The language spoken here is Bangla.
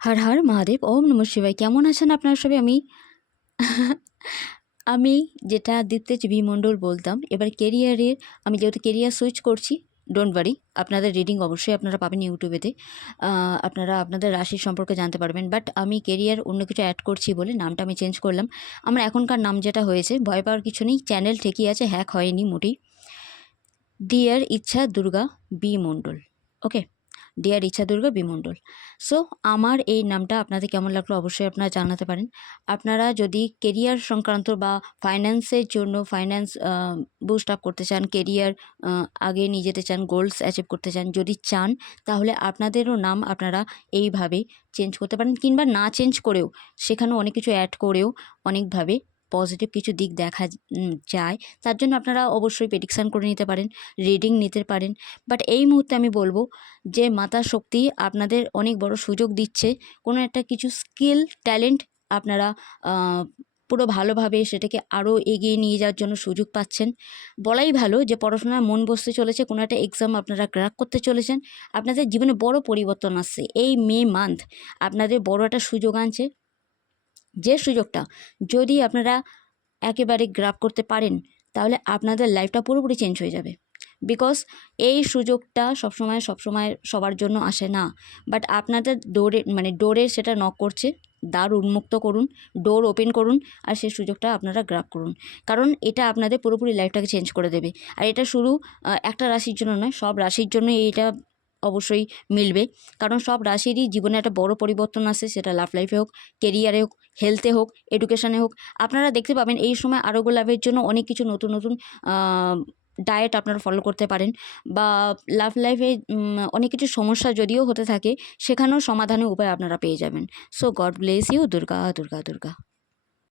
হর হর মহাদেব, ওম নমঃ শিবায়। কেমন আছেন আপনারা সবাই? আমি যেটা দীপ্তেজ বি মণ্ডল বলতাম। এবার কেরিয়ারের আমি যেহেতু কেরিয়ার সুইচ করছি, ডোন্ট ওয়ারি, আপনাদের রিডিং অবশ্যই আপনারা পাবেন ইউটিউবেতে। আপনারা আপনাদের রাশির সম্পর্কে জানতে পারবেন। বাট আমি কেরিয়ার অন্য কিছু অ্যাড করছি বলে নামটা আমি চেঞ্জ করলাম। আমার এখনকার নাম যেটা হয়েছে, ভয় পাওয়ার কিছু নেই, চ্যানেল ঠিকই আছে, হ্যাক হয়নি মোটেই। ডিয়ার ইচ্ছা দুর্গা বি মণ্ডল। ওকে, ডিয়ার ইচ্ছা দুর্গা বিমণ্ডল। সো আমার এই নামটা আপনাদের কেমন লাগলো অবশ্যই আপনারা জানাতে পারেন। আপনারা যদি কেরিয়ার সংক্রান্ত বা ফাইন্যান্সের জন্য ফাইন্যান্স বুস্ট আপ করতে চান, কেরিয়ার আগে নিয়ে যেতে চান, গোলস অ্যাচিভ করতে চান, যদি চান তাহলে আপনাদেরও নাম আপনারা এইভাবে চেঞ্জ করতে পারেন, কিংবা না চেঞ্জ করেও সেখানেও অনেক কিছু অ্যাড করেও অনেকভাবে পজিটিভ কিছু দিক দেখা যায়। তার জন্য আপনারা অবশ্যই প্রেডিকশান করে নিতে পারেন, রিডিং নিতে পারেন। বাট এই মুহূর্তে আমি বলবো যে মাতা শক্তি আপনাদের অনেক বড় সুযোগ দিচ্ছে। কোনো একটা কিছু স্কিল ট্যালেন্ট আপনারা পুরো ভালোভাবে সেটাকে আরও এগিয়ে নিয়ে যাওয়ার জন্য সুযোগ পাচ্ছেন। বলাই ভালো যে পড়াশোনায় মন বসতে চলেছে, কোনো একটা এক্সাম আপনারা ক্র্যাক করতে চলেছেন, আপনাদের জীবনে বড় পরিবর্তন আসছে। এই মে মান্থ আপনাদের বড় একটা সুযোগ আনছে, যে সুযোগটা যদি আপনারা একেবারে গ্র্যাব করতে পারেন তাহলে আপনাদের লাইফটা পুরোপুরি চেঞ্জ হয়ে যাবে। বিকজ এই সুযোগটা সবসময় সবার জন্য আসে না। বাট আপনাদের ডোরে সেটা নক করছে, দ্বার উন্মুক্ত করুন, ডোর ওপেন করুন, আর সেই সুযোগটা আপনারা গ্র্যাব করুন। কারণ এটা আপনাদের পুরোপুরি লাইফটাকে চেঞ্জ করে দেবে। আর এটা শুধু একটা রাশির জন্য নয়, সব রাশির জন্য এটা অবশ্যই মিলবে। কারণ সব রাশিরই জীবনে একটা বড় পরিবর্তন আসে, সেটা লাভ লাইফে হোক, কেরিয়ারে হোক, হেলথে হোক, এডুকেশানে হোক। আপনারা দেখতে পাবেন এই সময় আরোগ্য লাভের জন্য অনেক কিছু নতুন নতুন ডায়েট আপনারা ফলো করতে পারেন, বা লাভ লাইফে অনেক কিছু সমস্যা যদিও হতে থাকে সেখানেও সমাধানের উপায় আপনারা পেয়ে যাবেন। So God bless you. Durga Durga Durga.